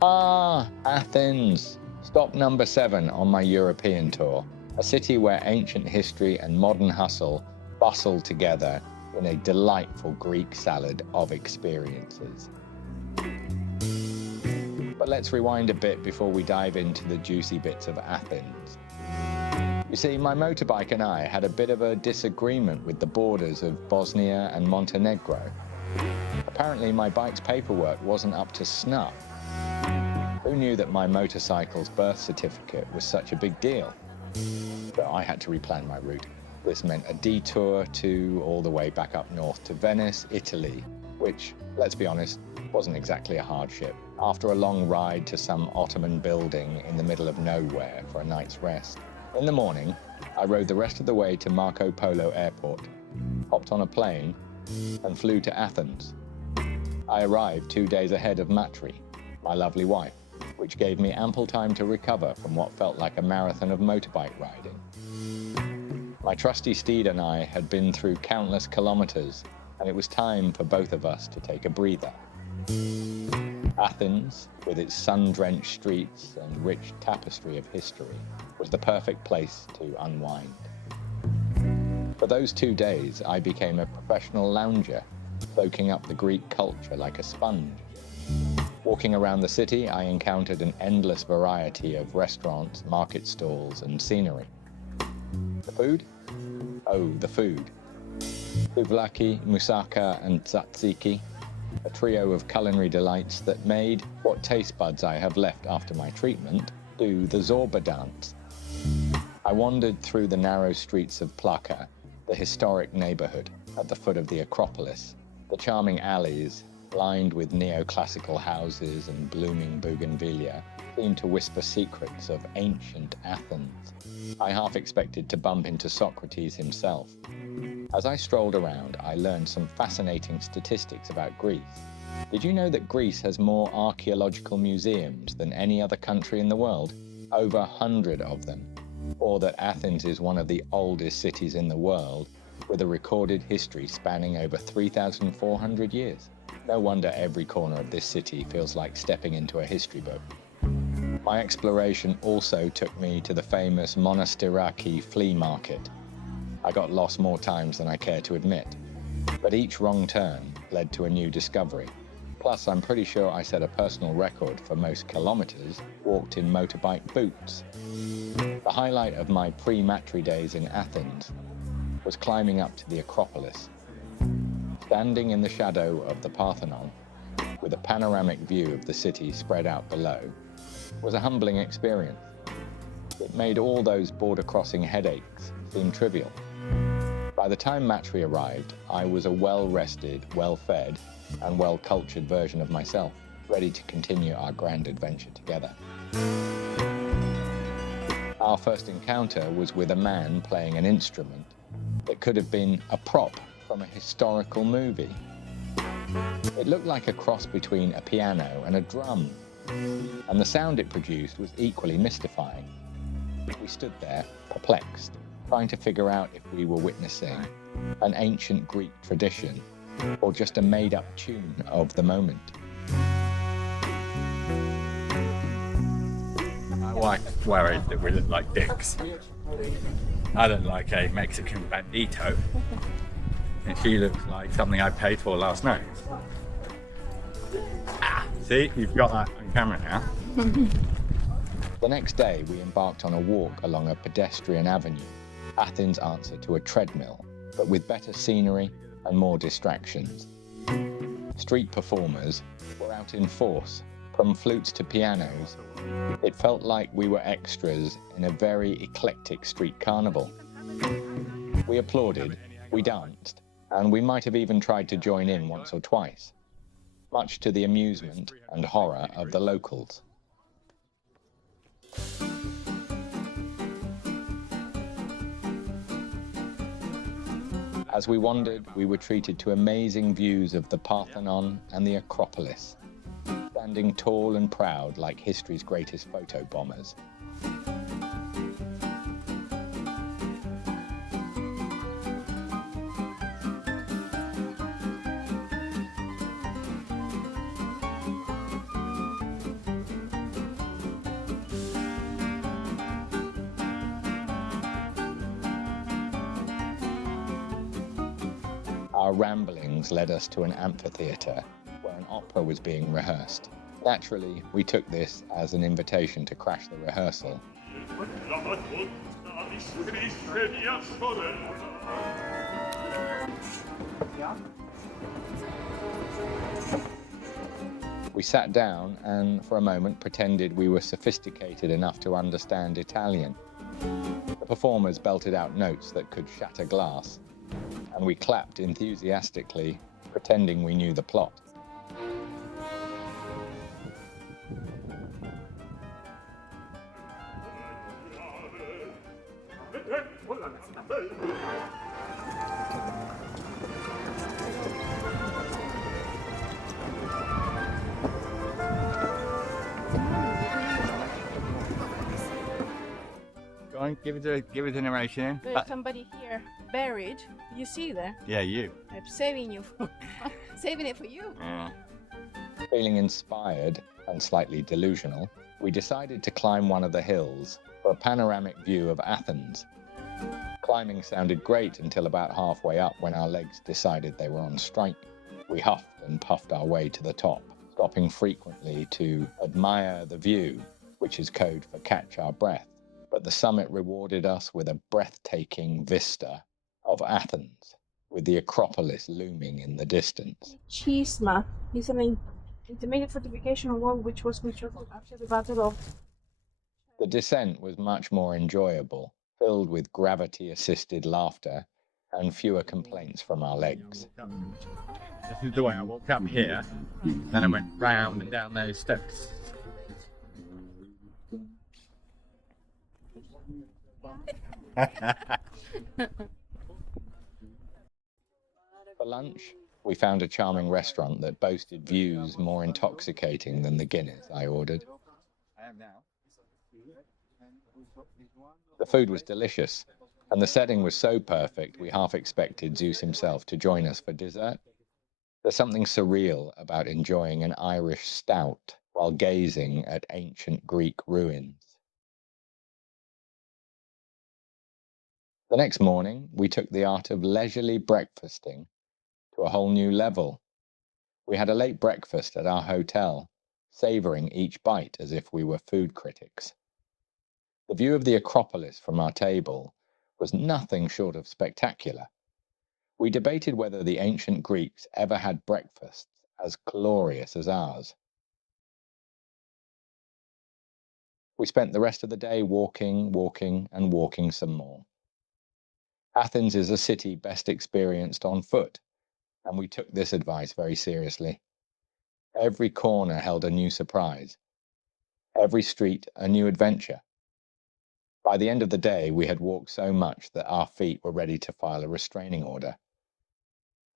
Ah, Athens! Stop number 7 on my European tour. A city where ancient history and modern hustle bustle together in a delightful Greek salad of experiences. But let's rewind a bit before we dive into the juicy bits of Athens. You see, my motorbike and I had a bit of a disagreement with the borders of Bosnia and Montenegro. Apparently my bike's paperwork wasn't up to snuff. Who knew that my motorcycle's birth certificate was such a big deal? But I had to replan my route. This meant a detour all the way back up north to Venice, Italy, which, let's be honest, wasn't exactly a hardship. After a long ride to some Ottoman building in the middle of nowhere for a night's rest. In the morning, I rode the rest of the way to Marco Polo Airport, hopped on a plane, and flew to Athens. I arrived 2 days ahead of Matri, my lovely wife, which gave me ample time to recover from what felt like a marathon of motorbike riding. My trusty steed and I had been through countless kilometers, and it was time for both of us to take a breather. Athens, with its sun-drenched streets and rich tapestry of history, was the perfect place to unwind. For those 2 days, I became a professional lounger, soaking up the Greek culture like a sponge. Walking around the city, I encountered an endless variety of restaurants, market stalls, and scenery. The food? Oh, the food. Souvlaki, moussaka, and tzatziki, a trio of culinary delights that made what taste buds I have left after my treatment do the Zorba dance. I wandered through the narrow streets of Plaka, the historic neighborhood at the foot of the Acropolis, the charming alleys lined with neoclassical houses and blooming bougainvillea seemed to whisper secrets of ancient Athens. I half expected to bump into Socrates himself. As I strolled around, I learned some fascinating statistics about Greece. Did you know that Greece has more archaeological museums than any other country in the world? Over 100 of them. Or that Athens is one of the oldest cities in the world, with a recorded history spanning over 3,400 years. No wonder every corner of this city feels like stepping into a history book. My exploration also took me to the famous Monastiraki flea market. I got lost more times than I care to admit, but each wrong turn led to a new discovery. Plus, I'm pretty sure I set a personal record for most kilometers walked in motorbike boots. The highlight of my pre-Matri days in Athens was climbing up to the Acropolis. Standing in the shadow of the Parthenon, with a panoramic view of the city spread out below, was a humbling experience. It made all those border-crossing headaches seem trivial. By the time Matri arrived, I was a well-rested, well-fed, and well-cultured version of myself, ready to continue our grand adventure together. Our first encounter was with a man playing an instrument that could have been a prop from a historical movie. It looked like a cross between a piano and a drum, and the sound it produced was equally mystifying. We stood there, perplexed, trying to figure out if we were witnessing an ancient Greek tradition or just a made-up tune of the moment. My wife's worried that we look like dicks. I look like a Mexican bandito, and she looks like something I paid for last night. See, you've got that on camera now. The next day, we embarked on a walk along a pedestrian avenue, Athens' answer to a treadmill, but with better scenery and more distractions. Street performers were out in force, from flutes to pianos. It felt like we were extras in a very eclectic street carnival. We applauded, we danced, and we might have even tried to join in once or twice, much to the amusement and horror of the locals. As we wandered, we were treated to amazing views of the Parthenon and the Acropolis, standing tall and proud like history's greatest photo bombers. Our ramblings led us to an amphitheatre where an opera was being rehearsed. Naturally, we took this as an invitation to crash the rehearsal. We sat down and for a moment pretended we were sophisticated enough to understand Italian. The performers belted out notes that could shatter glass, and we clapped enthusiastically, pretending we knew the plot. Go on, give it a narration. There's somebody here buried. You see there? Yeah, you. I'm saving you. Saving it for you. Yeah. Feeling inspired and slightly delusional, we decided to climb one of the hills for a panoramic view of Athens. Climbing sounded great until about halfway up when our legs decided they were on strike. We huffed and puffed our way to the top, stopping frequently to admire the view, which is code for catch our breath. But the summit rewarded us with a breathtaking vista of Athens, with the Acropolis looming in the distance. Chisma is an intermediate fortification wall which was constructed after the Battle of... The descent was much more enjoyable, filled with gravity-assisted laughter and fewer complaints from our legs. This is the way I walked up here, then I went round and down those steps. For lunch, we found a charming restaurant that boasted views more intoxicating than the Guinness I ordered. The food was delicious, and the setting was so perfect we half expected Zeus himself to join us for dessert. There's something surreal about enjoying an Irish stout while gazing at ancient Greek ruins. The next morning, we took the art of leisurely breakfasting to a whole new level. We had a late breakfast at our hotel, savoring each bite as if we were food critics. The view of the Acropolis from our table was nothing short of spectacular. We debated whether the ancient Greeks ever had breakfasts as glorious as ours. We spent the rest of the day walking, and walking some more. Athens is a city best experienced on foot, and we took this advice very seriously. Every corner held a new surprise, every street a new adventure. By the end of the day, we had walked so much that our feet were ready to file a restraining order.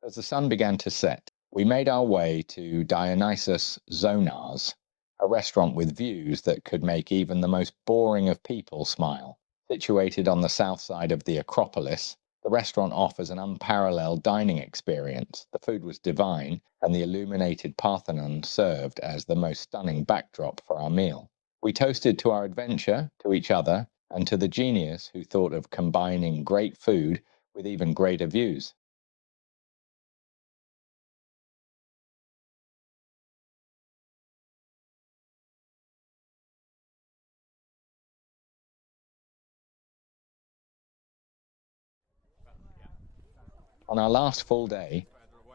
As the sun began to set, we made our way to Dionysus Zonar's, a restaurant with views that could make even the most boring of people smile. Situated on the south side of the Acropolis, the restaurant offers an unparalleled dining experience. The food was divine, and the illuminated Parthenon served as the most stunning backdrop for our meal. We toasted to our adventure, to each other, and to the genius who thought of combining great food with even greater views. On our last full day,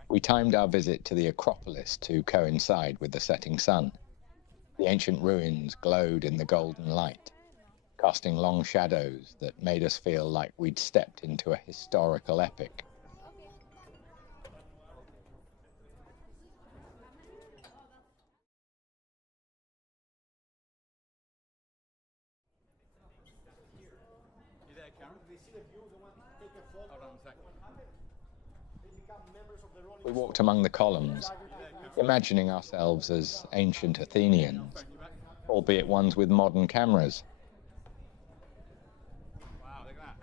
we timed our visit to the Acropolis to coincide with the setting sun. The ancient ruins glowed in the golden light, casting long shadows that made us feel like we'd stepped into a historical epic. We walked among the columns, imagining ourselves as ancient Athenians, albeit ones with modern cameras. Wow, look at that.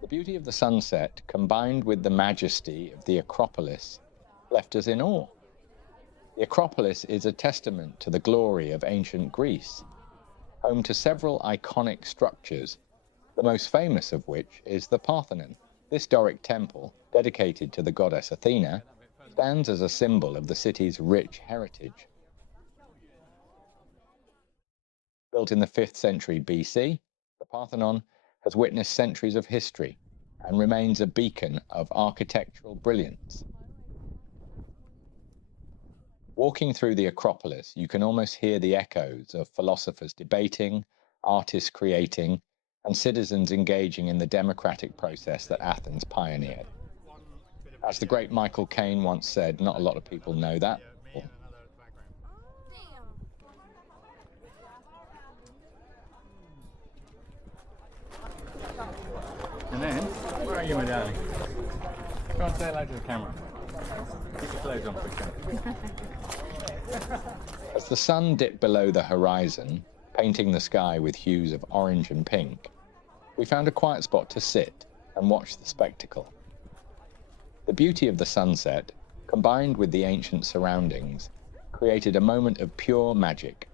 The beauty of the sunset, combined with the majesty of the Acropolis, left us in awe. The Acropolis is a testament to the glory of ancient Greece, home to several iconic structures, the most famous of which is the Parthenon. This Doric temple, dedicated to the goddess Athena, stands as a symbol of the city's rich heritage. Built in the 5th century BC, the Parthenon has witnessed centuries of history and remains a beacon of architectural brilliance. Walking through the Acropolis, you can almost hear the echoes of philosophers debating, artists creating, and citizens engaging in the democratic process that Athens pioneered. As the great Michael Caine once said, not a lot of people know that. And then, where are you, my darling? Go and say hello to the camera. Keep your clothes on quickly. As the sun dipped below the horizon, painting the sky with hues of orange and pink, we found a quiet spot to sit and watch the spectacle. The beauty of the sunset, combined with the ancient surroundings, created a moment of pure magic.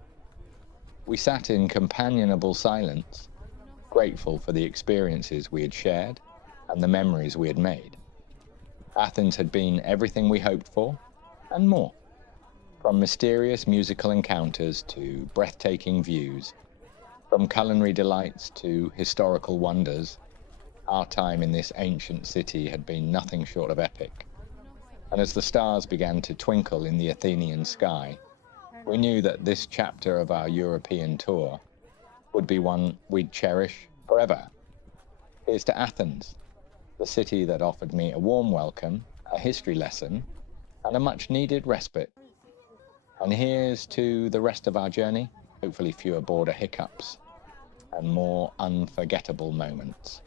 We sat in companionable silence, grateful for the experiences we had shared and the memories we had made. Athens had been everything we hoped for, and more. From mysterious musical encounters to breathtaking views, from culinary delights to historical wonders, our time in this ancient city had been nothing short of epic. And as the stars began to twinkle in the Athenian sky, we knew that this chapter of our European tour would be one we'd cherish forever. Here's to Athens, the city that offered me a warm welcome, a history lesson, and a much-needed respite. And here's to the rest of our journey, hopefully fewer border hiccups and more unforgettable moments.